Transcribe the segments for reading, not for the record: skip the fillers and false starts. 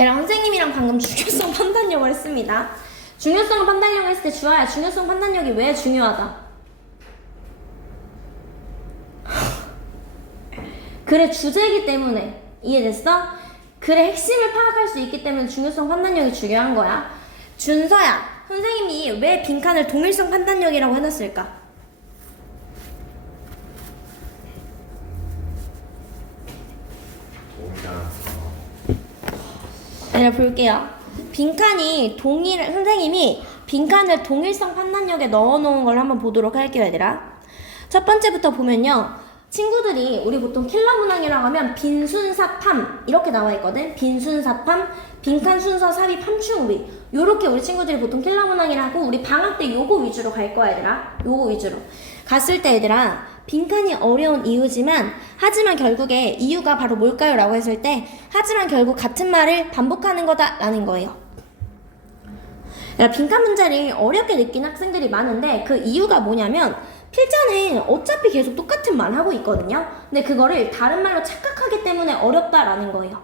얘랑 선생님이랑 방금 중요성 판단력을 했습니다. 중요성 판단력을 했을 때 주아야, 중요성 판단력이 왜 중요하다? 글의 주제이기 때문에. 이해됐어? 글의 핵심을 파악할 수 있기 때문에 중요성 판단력이 중요한 거야. 준서야, 선생님이 왜 빈칸을 동일성 판단력이라고 해놨을까? 내가 볼게요. 빈칸이 선생님이 빈칸을 동일성 판단력에 넣어놓은 걸 한번 보도록 할게요, 얘들아. 첫 번째부터 보면요. 친구들이 우리 보통 킬러 문항이라고 하면 빈순사팜 이렇게 나와 있거든. 빈순사팜, 빈칸 순서 삽입 함충우비. 요렇게 우리 친구들이 보통 킬러 문항이라고 우리 방학 때 요거 위주로 갈 거야, 얘들아. 요거 위주로. 갔을 때 얘들아, 빈칸이 어려운 이유지만 하지만 결국에 이유가 바로 뭘까요? 라고 했을 때 하지만 결국 같은 말을 반복하는 거다 라는 거예요. 빈칸 문제를 어렵게 느낀 학생들이 많은데 그 이유가 뭐냐면 필자는 어차피 계속 똑같은 말 하고 있거든요. 근데 그거를 다른 말로 착각하기 때문에 어렵다라는 거예요.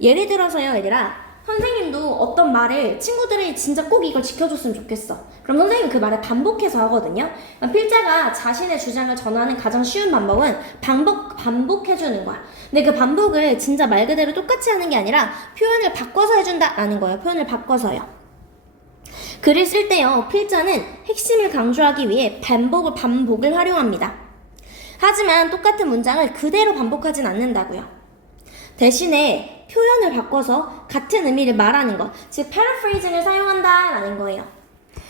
예를 들어서요, 얘들아. 선생님도 어떤 말을 친구들이 진짜 꼭 이걸 지켜줬으면 좋겠어. 그럼 선생님이 그 말을 반복해서 하거든요. 필자가 자신의 주장을 전하는 가장 쉬운 방법은 반복해주는 거야. 근데 그 반복을 진짜 말 그대로 똑같이 하는 게 아니라 표현을 바꿔서 해준다라는 거예요. 표현을 바꿔서요. 글을 쓸 때요, 필자는 핵심을 강조하기 위해 반복을 활용합니다. 하지만 똑같은 문장을 그대로 반복하진 않는다고요. 대신에 표현을 바꿔서 같은 의미를 말하는 것, 즉 paraphrasing을 사용한다라는 거예요.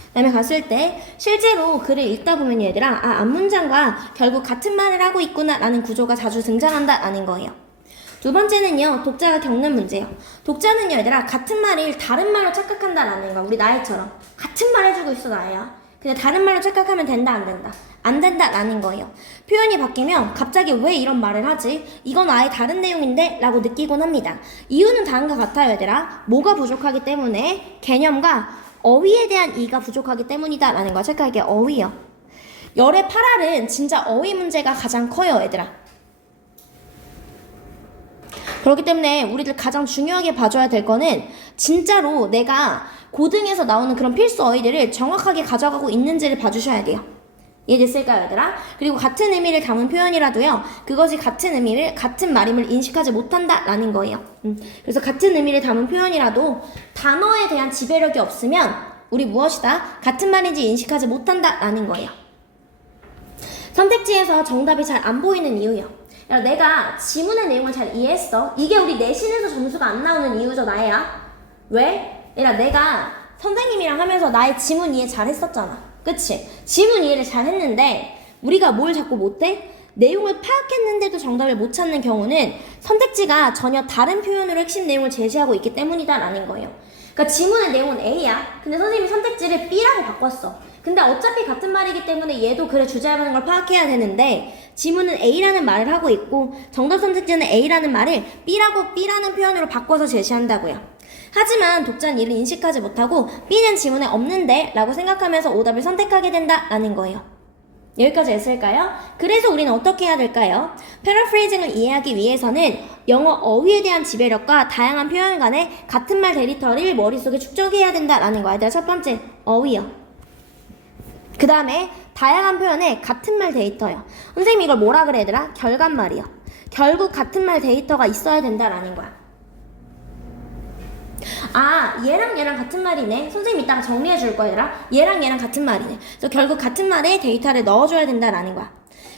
그다음에 갔을 때 실제로 글을 읽다 보면 얘들아, 앞문장과 결국 같은 말을 하고 있구나라는 구조가 자주 등장한다라는 거예요. 두 번째는요, 독자가 겪는 문제예요. 독자는요, 얘들아, 같은 말을 다른 말로 착각한다라는 거. 우리 나이처럼 같은 말 해주고 있어, 나야. 근데 다른 말로 착각하면 된다, 안 된다? 안 된다라는 거예요. 표현이 바뀌면 갑자기 왜 이런 말을 하지? 이건 아예 다른 내용인데? 라고 느끼곤 합니다. 이유는 다음과 같아요, 얘들아. 뭐가 부족하기 때문에? 개념과 어휘에 대한 이해가 부족하기 때문이다 라는 거. 체크할게요. 어휘요. 열의 8알은 진짜 어휘 문제가 가장 커요, 얘들아. 그렇기 때문에 우리들 가장 중요하게 봐줘야 될 거는 진짜로 내가 고등에서 나오는 그런 필수 어휘들을 정확하게 가져가고 있는지를 봐주셔야 돼요. 이해됐을까요, 얘들아? 그리고 같은 의미를 담은 표현이라도요, 그것이 같은 말임을 인식하지 못한다라는 거예요. 그래서 같은 의미를 담은 표현이라도 단어에 대한 지배력이 없으면 우리 무엇이다? 같은 말인지 인식하지 못한다라는 거예요. 선택지에서 정답이 잘 안 보이는 이유요. 내가 지문의 내용을 잘 이해했어. 이게 우리 내신에서 점수가 안 나오는 이유죠, 나야. 왜? 내가 선생님이랑 하면서 나의 지문 이해 잘 했었잖아. 그치? 지문 이해를 잘 했는데 우리가 뭘 자꾸 못해? 내용을 파악했는데도 정답을 못 찾는 경우는 선택지가 전혀 다른 표현으로 핵심 내용을 제시하고 있기 때문이다 라는 거예요. 그러니까 지문의 내용은 A야. 근데 선생님이 선택지를 B라고 바꿨어. 근데 어차피 같은 말이기 때문에 얘도 글의 주제라는 걸 파악해야 되는데 지문은 A라는 말을 하고 있고 정답 선택지는 A라는 말을 B라는 표현으로 바꿔서 제시한다고요. 하지만 독자는 이를 인식하지 못하고 B는 지문에 없는데 라고 생각하면서 오답을 선택하게 된다라는 거예요. 여기까지 했을까요? 그래서 우리는 어떻게 해야 될까요? 패러프레이징을 이해하기 위해서는 영어 어휘에 대한 지배력과 다양한 표현 간의 같은 말 데이터를 머릿속에 축적해야 된다라는 거야. 얘들아, 첫 번째 어휘요. 그 다음에 다양한 표현의 같은 말 데이터요. 선생님이 이걸 뭐라 그래, 얘들아? 결과말이요. 결국 같은 말 데이터가 있어야 된다라는 거야. 얘랑 같은 말이네. 선생님 이따가 정리해 줄 거야, 얘들아. 얘랑 같은 말이네. 그래서 결국 같은 말에 데이터를 넣어줘야 된다라는 거야.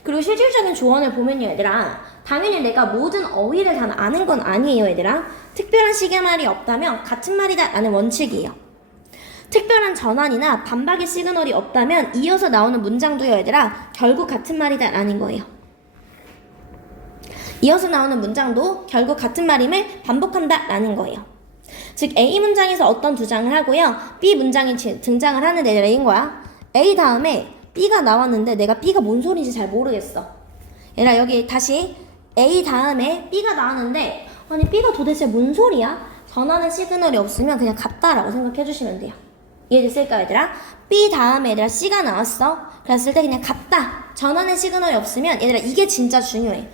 그리고 실질적인 조언을 보면요, 얘들아. 당연히 내가 모든 어휘를 다 아는 건 아니에요, 얘들아. 특별한 식의 말이 없다면 같은 말이다 라는 원칙이에요. 특별한 전환이나 반박의 시그널이 없다면 이어서 나오는 문장도요, 얘들아, 결국 같은 말이다 라는 거예요. 이어서 나오는 문장도 결국 같은 말임을 반복한다 라는 거예요. 즉 A 문장에서 어떤 두 장을 하고요, B 문장이 등장을 하는 애들인 거야. A 다음에 B가 나왔는데 내가 B가 뭔 소리인지 잘 모르겠어. 얘들아, 여기 다시 A 다음에 B가 나왔는데 아니 B가 도대체 뭔 소리야? 전하는 시그널이 없으면 그냥 같다라고 생각해 주시면 돼요. 이해됐을까, 얘들아? B 다음에 얘들아 C가 나왔어. 그랬을 때 그냥 같다. 전하는 시그널이 없으면 얘들아 이게 진짜 중요해.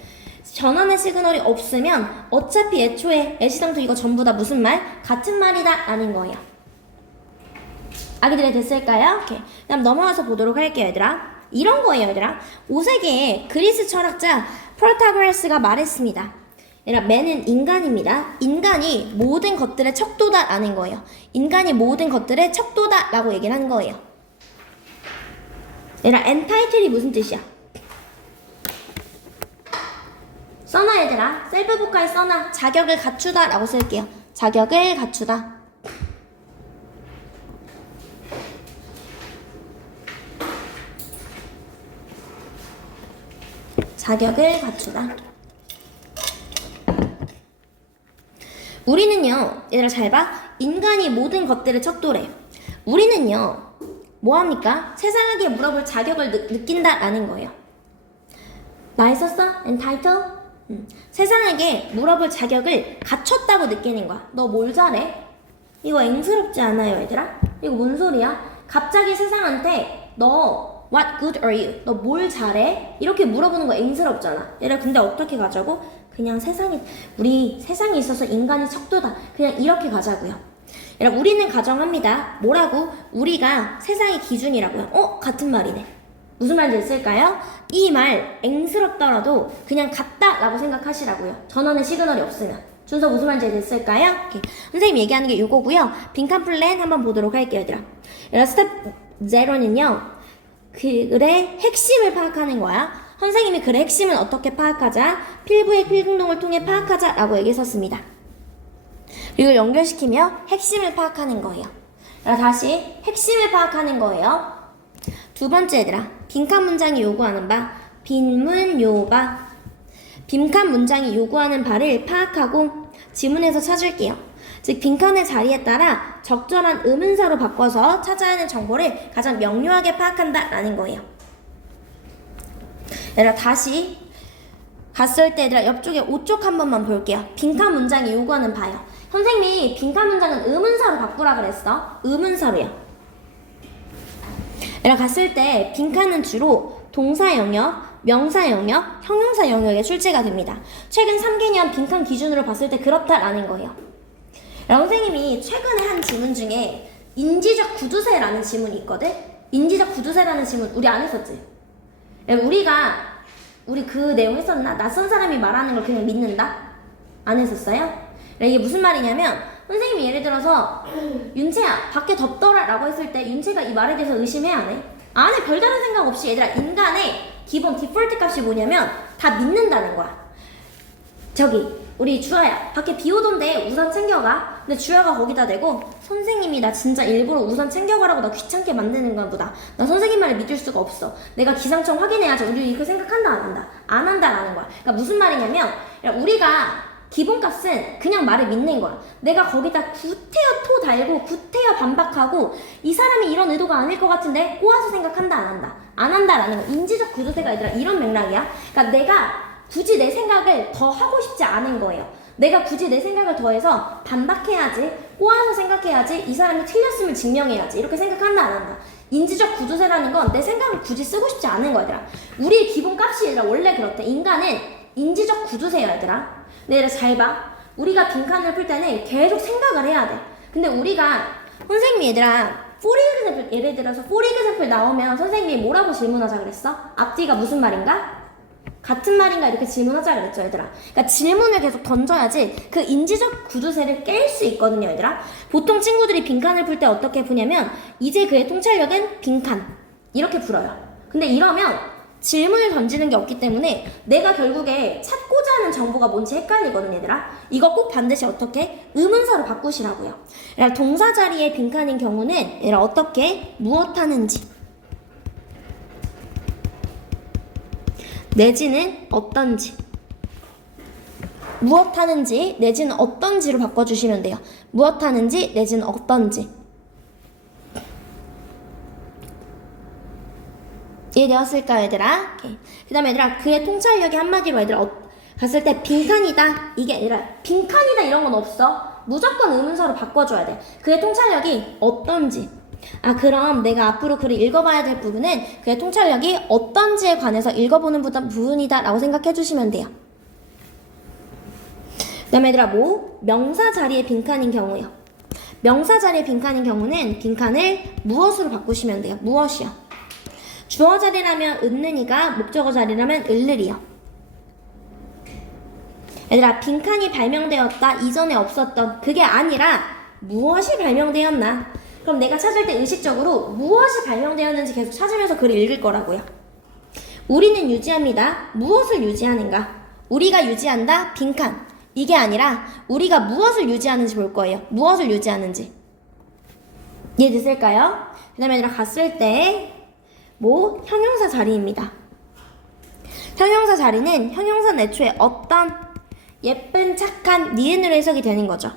전환의 시그널이 없으면 어차피 애초에 애시당초 이거 전부 다 무슨 말? 같은 말이다 라는 거예요. 아기들이 됐을까요? 오케이. 그럼 넘어가서 보도록 할게요, 얘들아. 이런 거예요, 얘들아. 5세기에 그리스 철학자 프로타고라스가 말했습니다. 얘들아, 매는 인간입니다. 인간이 모든 것들의 척도다 라는 거예요. 인간이 모든 것들의 척도다 라고 얘기를 한 거예요. 얘들아, 엔타이틀이 무슨 뜻이야? 써놔, 얘들아. 셀프보카에 써놔. 자격을 갖추다 라고 쓸게요. 자격을 갖추다. 자격을 갖추다. 우리는요, 얘들아 잘 봐. 인간이 모든 것들을 척도래요. 우리는요, 뭐합니까? 세상에게 물어볼 자격을 느낀다라는 거예요. 나 했었어? entitled? 세상에게 물어볼 자격을 갖췄다고 느끼는 거야. 너 뭘 잘해? 이거 앵스럽지 않아요, 얘들아? 이거 뭔 소리야? 갑자기 세상한테 너 What good are you? 너 뭘 잘해? 이렇게 물어보는 거 앵스럽잖아. 얘들아, 근데 어떻게 가자고? 그냥 우리 세상에 있어서 인간이 척도다. 그냥 이렇게 가자고요. 얘들아, 우리는 가정합니다. 뭐라고? 우리가 세상의 기준이라고요. 같은 말이네. 무슨 말인지 있을까요? 이 말 앵스럽더라도 그냥 같다라고 생각하시라고요. 전원의 시그널이 없으면. 준서 무슨 말인지 됐을까요? 오케이. 선생님 얘기하는 게 이거고요. 빈칸 플랜 한번 보도록 할게요, 얘들아. 얘들아, 스텝 0는요. 글의 핵심을 파악하는 거야. 선생님이 글의 핵심은 어떻게 파악하자? 필부의 필등동을 통해 파악하자 라고 얘기했었습니다. 이걸 연결시키며 핵심을 파악하는 거예요. 다시 핵심을 파악하는 거예요. 두 번째, 얘들아, 빈칸 문장이 요구하는 바, 빈문요바. 빈칸 문장이 요구하는 바를 파악하고 지문에서 찾을게요. 즉, 빈칸의 자리에 따라 적절한 의문사로 바꿔서 찾아야 하는 정보를 가장 명료하게 파악한다 라는 거예요. 얘들아, 다시 갔을 때 얘들아, 옆쪽에 5쪽 한 번만 볼게요. 빈칸 문장이 요구하는 바요. 선생님이 빈칸 문장은 의문사로 바꾸라 그랬어. 의문사로요. 얘들아, 갔을 때 빈칸은 주로 동사 영역, 명사 영역, 형용사 영역에 출제가 됩니다. 최근 3개년 빈칸 기준으로 봤을 때 그렇다라는 거예요. 선생님이 최근에 한 지문 중에 인지적 구두쇠라는 지문이 있거든? 인지적 구두쇠라는 지문 우리 안 했었지? 우리 그 내용 했었나? 낯선 사람이 말하는 걸 그냥 믿는다? 안 했었어요? 이게 무슨 말이냐면 선생님이 예를 들어서 윤채야 밖에 덥더라 라고 했을 때 윤채가 이 말에 대해서 의심해야 안 해? 안 해. 별다른 생각 없이. 얘들아, 인간의 기본 디폴트 값이 뭐냐면 다 믿는다는 거야. 우리 주아야 밖에 비 오던데 우산 챙겨가. 근데 주아가 거기다 대고 선생님이 나 진짜 일부러 우산 챙겨가라고 나 귀찮게 만드는 건가 보다. 나 선생님 말을 믿을 수가 없어. 내가 기상청 확인해야지. 우리 이렇게 생각한다 안 한다? 안 한다라는 거야. 그러니까 무슨 말이냐면 우리가 기본값은 그냥 말을 믿는 거야. 내가 거기다 구태여 토 달고 구태여 반박하고 이 사람이 이런 의도가 아닐 것 같은데 꼬아서 생각한다 안 한다? 안 한다라는 거. 인지적 구조대가 아니라 이런 맥락이야. 그러니까 내가 굳이 내 생각을 더 하고 싶지 않은 거예요. 내가 굳이 내 생각을 더해서 반박해야지, 꼬아서 생각해야지, 이 사람이 틀렸음을 증명해야지 이렇게 생각한다 안 한다? 인지적 구조세라는 건 내 생각을 굳이 쓰고 싶지 않은 거야, 얘들아. 우리의 기본값이 얘들아 원래 그렇대. 인간은 인지적 구조세야, 얘들아. 근데 얘들아 잘 봐. 우리가 빈칸을 풀 때는 계속 생각을 해야 돼. 근데 우리가 선생님이 얘들아 for example, 예를 들어서 for example 나오면 선생님이 뭐라고 질문하자 그랬어? 앞뒤가 무슨 말인가? 같은 말인가? 이렇게 질문하자 그랬죠, 얘들아. 그러니까 질문을 계속 던져야지 그 인지적 구두쇠를 깰 수 있거든요, 얘들아. 보통 친구들이 빈칸을 풀 때 어떻게 푸냐면 이제 그의 통찰력은 빈칸 이렇게 풀어요. 근데 이러면 질문을 던지는 게 없기 때문에 내가 결국에 찾고자 하는 정보가 뭔지 헷갈리거든, 얘들아. 이거 꼭 반드시 어떻게? 의문사로 바꾸시라고요. 얘들아, 동사 자리에 빈칸인 경우는 얘들아 어떻게? 무엇 하는지 내지는 어떤지, 무엇 하는지 내지는 어떤지로 바꿔주시면 돼요. 무엇 하는지 내지는 어떤지. 이해되었을까요, 얘들아? 그 다음에 얘들아, 그의 통찰력이 한마디로 얘들아 갔을 때 빈칸이다. 이게 얘들아 빈칸이다 이런 건 없어. 무조건 의문사로 바꿔줘야 돼. 그의 통찰력이 어떤지. 그럼 내가 앞으로 글을 읽어봐야 될 부분은 그의 통찰력이 어떤지에 관해서 읽어보는 부분이다 라고 생각해 주시면 돼요. 다음에 얘들아 명사 자리에 빈칸인 경우요. 명사 자리에 빈칸인 경우는 빈칸을 무엇으로 바꾸시면 돼요. 무엇이요? 주어 자리라면 은는이가, 목적어 자리라면 을을이요. 얘들아 빈칸이 발명되었다 이전에 없었던 그게 아니라 무엇이 발명되었나. 그럼 내가 찾을 때 의식적으로 무엇이 발명되었는지 계속 찾으면서 글을 읽을 거라고요. 우리는 유지합니다. 무엇을 유지하는가? 우리가 유지한다 빈칸. 이게 아니라 우리가 무엇을 유지하는지 볼 거예요. 무엇을 유지하는지 이해됐을까요? 그 다음에 얘들아 갔을 때 형용사 자리입니다. 형용사 자리는 형용사 애초에 어떤 예쁜 착한 니은으로 해석이 되는 거죠.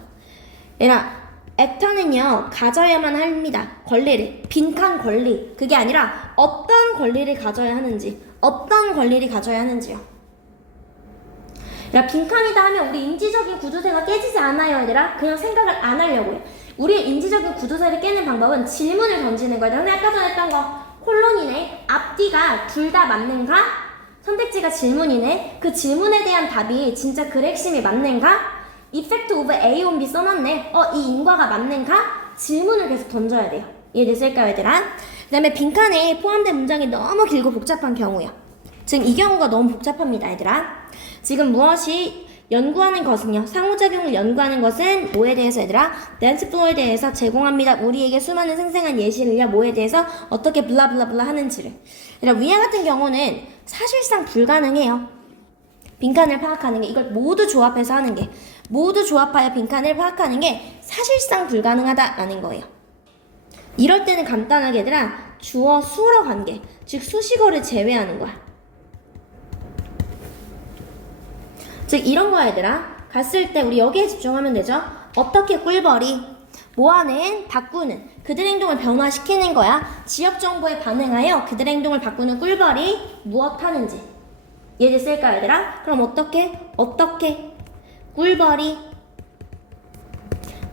얘들아 액터는요 가져야만 합니다. 권리를 빈칸 권리 그게 아니라 어떤 권리를 가져야 하는지 어떤 권리를 가져야 하는지요. 얘들아 빈칸이다 하면 우리 인지적인 구조세가 깨지지 않아요. 얘들아 그냥 생각을 안 하려고요. 우리의 인지적인 구조세를 깨는 방법은 질문을 던지는 거예요. 근데 아까 전에 했던 거 콜론이네 앞뒤가 둘 다 맞는가? 선택지가 질문이네. 그 질문에 대한 답이 진짜 글 핵심이 맞는가? Effect of A on B 써놨네. 이 인과가 맞는가? 질문을 계속 던져야 돼요. 이해됐을까요, 얘들아? 그 다음에 빈칸에 포함된 문장이 너무 길고 복잡한 경우요. 지금 이 경우가 너무 복잡합니다, 얘들아. 지금 무엇이 연구하는 것은요. 상호작용을 연구하는 것은 뭐에 대해서 얘들아? 댄스 플로어에 대해서 제공합니다. 우리에게 수많은 생생한 예시를요. 뭐에 대해서 어떻게 블라블라블라 하는지를. 얘들아 위와 같은 경우는 사실상 불가능해요. 빈칸을 파악하는 게 이걸 모두 조합해서 하는 게 모두 조합하여 빈칸을 파악하는 게 사실상 불가능하다라는 거예요. 이럴 때는 간단하게 얘들아 주어 수어 관계 즉 수식어를 제외하는 거야. 즉 이런 거야 얘들아. 갔을 때 우리 여기에 집중하면 되죠. 어떻게 꿀벌이 뭐하는 바꾸는 그들의 행동을 변화시키는 거야. 지역 정보에 반응하여 그들의 행동을 바꾸는 꿀벌이 무엇 하는지 이해됐을까 얘들아? 그럼 어떻게 꿀벌이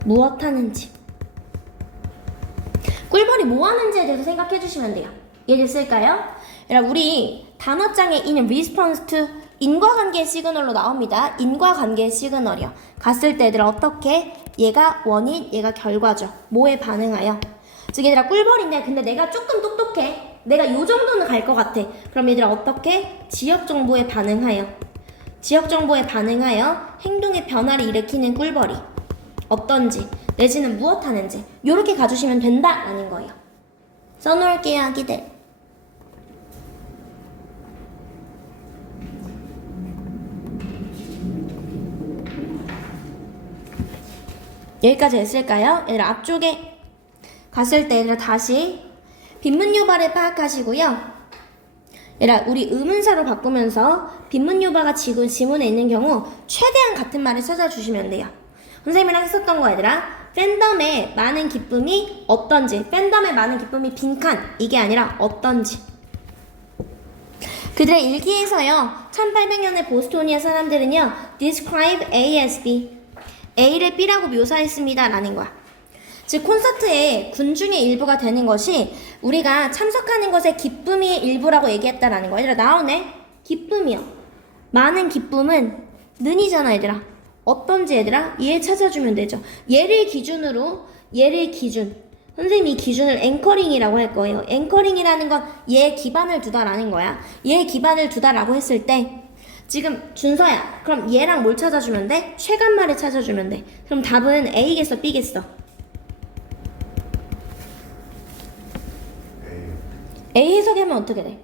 무엇 하는지 꿀벌이 뭐 하는지에 대해서 생각해 주시면 돼요. 이해됐을까요? 얘들아 우리 단어장에 있는 response to 인과관계 시그널로 나옵니다. 인과관계 시그널이요. 갔을 때 얘들아 어떻게 얘가 원인 얘가 결과죠. 뭐에 반응하여 즉 얘들아 꿀벌인데 근데 내가 조금 똑똑해. 내가 요 정도는 갈 것 같아. 그럼 얘들아 어떻게 지역 정보에 반응하여 지역 정보에 반응하여 행동의 변화를 일으키는 꿀벌이 어떤지 내지는 무엇 하는지 요렇게 가주시면 된다라는 거예요. 써놓을게요 아기들. 여기까지 했을까요? 얘들아 앞쪽에 갔을 때 얘들아 다시 빈문 유발을 파악하시고요. 얘들아 우리 의문사로 바꾸면서 빈문 유발가 지문에 있는 경우 최대한 같은 말을 찾아주시면 돼요. 선생님이랑 했었던 거 얘들아 팬덤의 많은 기쁨이 어떤지 팬덤의 많은 기쁨이 빈칸 이게 아니라 어떤지 그들의 일기에서요 1800년의 보스토니아 사람들은요 describe A as B A를 B라고 묘사했습니다 라는 거야. 즉 콘서트의 군중의 일부가 되는 것이 우리가 참석하는 것의 기쁨의 일부라고 얘기했다라는 거야. 얘들아 나오네 기쁨이요 많은 기쁨은 는이잖아 얘들아. 어떤지 얘들아 얘 찾아주면 되죠. 얘를 기준 선생님이 이 기준을 앵커링이라고 할 거예요. 앵커링이라는 건 얘 기반을 두다라는 거야. 얘 기반을 두다라고 했을 때 지금 준서야 그럼 얘랑 뭘 찾아주면 돼? 최간말을 찾아주면 돼. 그럼 답은 A겠어 B겠어? A 해석하면 어떻게 돼?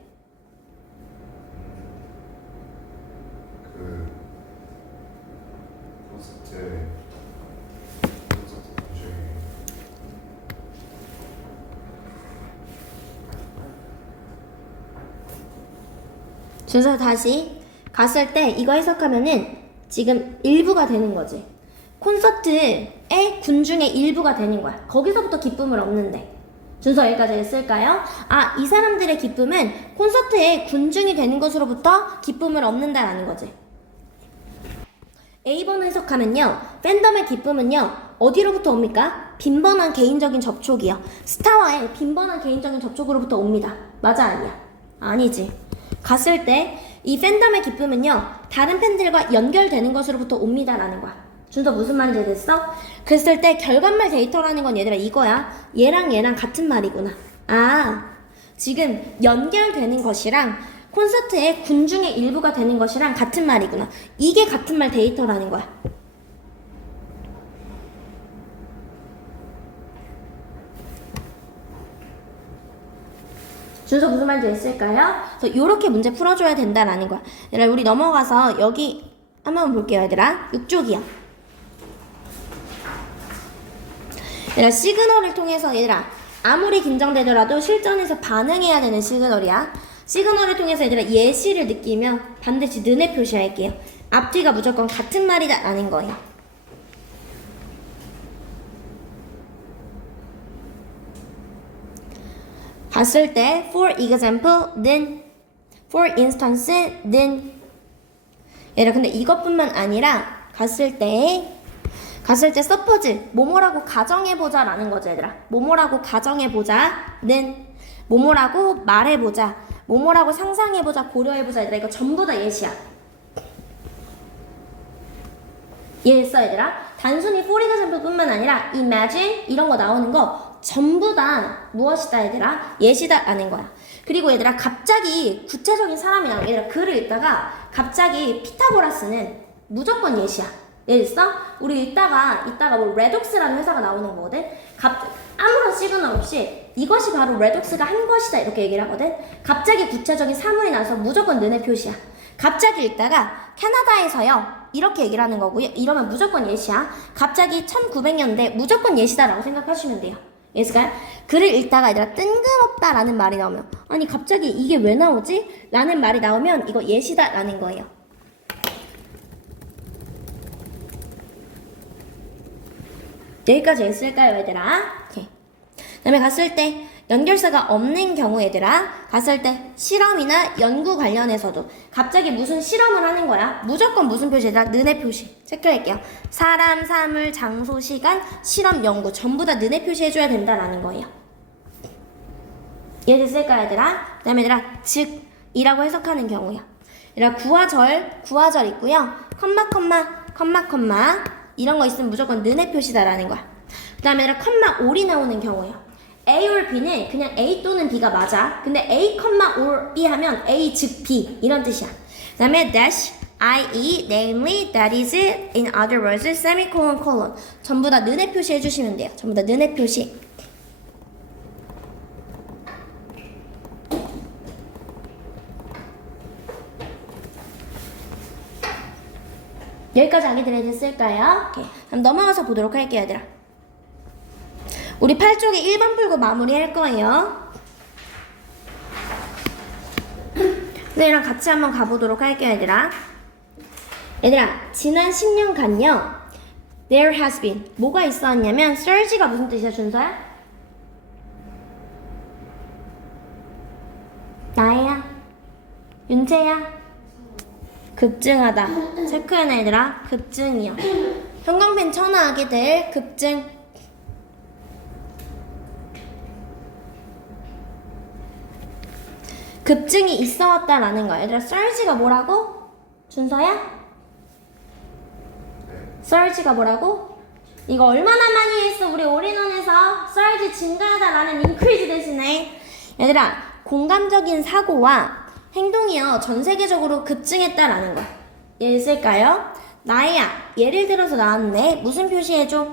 준서 다시 갔을 때 이거 해석하면은 지금 일부가 되는 거지. 콘서트의 군중의 일부가 되는 거야. 거기서부터 기쁨을 얻는데. 준서 여기까지 했을까요? 이 사람들의 기쁨은 콘서트의 군중이 되는 것으로부터 기쁨을 얻는다라는 거지. A번 해석하면요. 팬덤의 기쁨은요. 어디로부터 옵니까? 빈번한 개인적인 접촉이요. 스타와의 빈번한 개인적인 접촉으로부터 옵니다. 맞아 아니야? 아니지. 갔을 때 이 팬덤의 기쁨은요 다른 팬들과 연결되는 것으로부터 옵니다라는 거야. 준서 무슨 말인지 됐어? 그랬을 때 결과말 데이터라는 건 얘들아 이거야. 얘랑 얘랑 같은 말이구나. 아, 지금 연결되는 것이랑 콘서트의 군중의 일부가 되는 것이랑 같은 말이구나. 이게 같은 말 데이터라는 거야. 준서 무슨 말인지 됐을까요? 그래서 이렇게 문제 풀어줘야 된다라는 거야. 얘들아 우리 넘어가서 여기 한번 볼게요 얘들아. 6쪽이요. 얘들아 시그널을 통해서 얘들아 아무리 긴장되더라도 실전에서 반응해야 되는 시그널이야. 시그널을 통해서 얘들아 예시를 느끼면 반드시 는에 표시할게요. 앞뒤가 무조건 같은 말이다 라는 거예요. 봤을 때 for example, 는 for instance, 는 얘들아 근데 이것뿐만 아니라 갔을 때 suppose 뭐뭐라고 가정해보자 라는 거죠 얘들아. 뭐뭐라고 가정해보자 는 뭐뭐라고 말해보자 뭐뭐라고 상상해보자 고려해보자 얘들아 이거 전부 다 예시야. 이해했어 얘들아? 단순히 for example 뿐만 아니라 imagine 이런 거 나오는 거 전부 다 무엇이다 얘들아? 예시다 라는 거야. 그리고 얘들아 갑자기 구체적인 사람이 나오면 얘들아 글을 읽다가 갑자기 피타고라스는 무조건 예시야. 이해했어? 우리 이따가 뭐 레독스라는 회사가 나오는 거거든? 아무런 시그널 없이 이것이 바로 레독스가 한 것이다 이렇게 얘기를 하거든? 갑자기 구체적인 사물이 나서 무조건 는의 표시야. 갑자기 읽다가 캐나다에서요 이렇게 얘기를 하는 거고요. 이러면 무조건 예시야. 갑자기 1900년대 무조건 예시다라고 생각하시면 돼요. 예스가요? 글을 읽다가 얘들아 뜬금없다 라는 말이 나오면 아니 갑자기 이게 왜 나오지? 라는 말이 나오면 이거 예시다 라는 거예요. 여기까지 했을까요 얘들아? 오케이. 그 다음에 갔을 때 연결사가 없는 경우 얘들아 갔을 때 실험이나 연구 관련해서도 갑자기 무슨 실험을 하는 거야. 무조건 무슨 표시 얘들아? 는의 표시. 체크할게요. 사람, 사물, 장소, 시간, 실험, 연구 전부 다 는의 표시 해줘야 된다라는 거예요. 이해됐을까 얘들아? 그 다음에 얘들아 즉이라고 해석하는 경우야. 얘들아 구화절 있고요. 컴마 이런 거 있으면 무조건 는의 표시다라는 거야. 그 다음에 얘들아 컴마 올이 나오는 경우야. A or B는 그냥 A 또는 B가 맞아. 근데 A, or B 하면 A 즉 B 이런 뜻이야. 그 다음에 dash, i.e. namely, that is, in other words, semicolon, colon 전부 다 는의 표시 해주시면 돼요. 전부 다 는의 표시. 여기까지 알게 됐을까요? 오케이. 그럼 넘어가서 보도록 할게요 얘들아. 우리 8쪽에 1번 풀고 마무리할 거예요. 얘들아 같이 한번 가보도록 할게요 얘들아. 얘들아 지난 10년간요 there has been 뭐가 있었냐면 surge가 무슨 뜻이야 준서야? 나야? 윤재야? 급증하다. 체크해놔 얘들아. 급증이요. 형광펜 천하하게 될 급증. 급증이 있어 왔다라는 거야. 얘들아 surge가 뭐라고? 준서야? surge가 뭐라고? 이거 얼마나 많이 했어 우리 올인원에서. surge 증가하다라는 increase 대신에 얘들아 공감적인 사고와 행동이요 전 세계적으로 급증했다라는 거야. 있을까요? 나야 예를 들어서 나왔네. 무슨 표시해줘?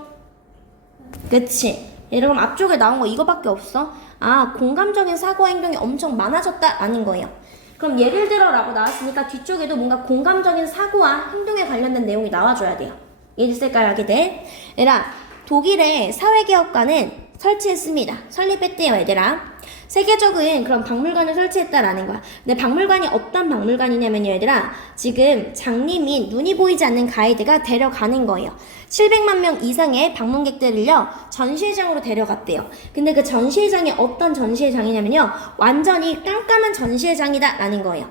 그치? 여러분 앞쪽에 나온 거 이거밖에 없어. 아 공감적인 사고와 행동이 엄청 많아졌다라는 거예요. 그럼 예를 들어 라고 나왔으니까 뒤쪽에도 뭔가 공감적인 사고와 행동에 관련된 내용이 나와줘야 돼요. 이해됐을까요 하게들? 얘들아 독일의 사회개혁가는 설치했습니다. 설립했대요 얘들아. 세계적인 그런 박물관을 설치했다라는 거야. 근데 박물관이 어떤 박물관이냐면요 얘들아 지금 장님인 눈이 보이지 않는 가이드가 데려가는 거예요. 700만 명 이상의 방문객들을요 전시회장으로 데려갔대요. 근데 그 전시회장이 어떤 전시회장이냐면요 완전히 깜깜한 전시회장이다 라는 거예요.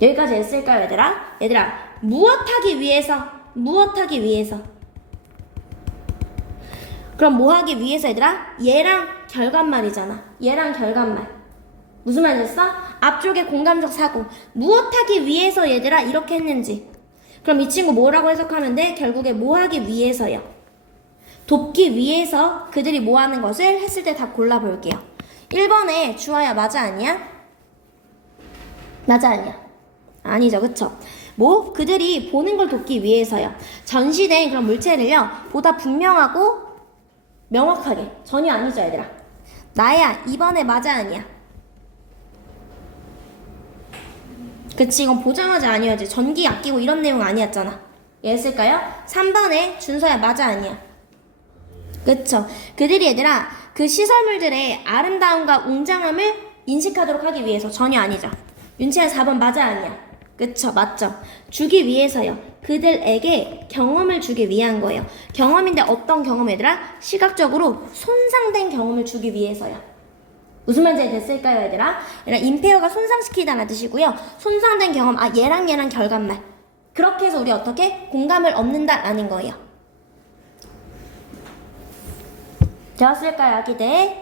여기까지 했을까요 얘들아? 얘들아 무엇하기 위해서 그럼 뭐 하기 위해서 얘들아? 얘랑 결과말이잖아. 얘랑 결과말. 무슨 말이었어? 앞쪽에 공감적 사고. 무엇하기 위해서 얘들아 이렇게 했는지. 그럼 이 친구 뭐라고 해석하면 돼? 결국에 뭐 하기 위해서요. 돕기 위해서 그들이 뭐 하는 것을 했을 때 답 골라볼게요. 1번에 주어야 맞아 아니야? 맞아 아니야? 아니죠, 그쵸? 뭐? 그들이 보는 걸 돕기 위해서요. 전시된 그런 물체를요, 보다 분명하고 명확하게. 전혀 아니죠, 얘들아. 나야, 2번에 맞아 아니야? 그치, 이건 보자마자 아니어야지. 전기 아끼고 이런 내용 아니었잖아. 얘였을까요? 3번에 준서야 맞아 아니야? 그쵸. 그들이 얘들아, 그 시설물들의 아름다움과 웅장함을 인식하도록 하기 위해서. 전혀 아니죠. 윤채야 4번 맞아 아니야? 그쵸, 맞죠. 주기 위해서요. 그들에게 경험을 주기 위한 거예요. 경험인데 어떤 경험 얘들아? 시각적으로 손상된 경험을 주기 위해서요. 무슨 말인지 됐을까요 얘들아? 임페어가 손상시키다는 뜻이고요. 손상된 경험, 얘랑 결과말. 그렇게 해서 우리 어떻게? 공감을 얻는다라는 거예요. 되었을까요 아기들?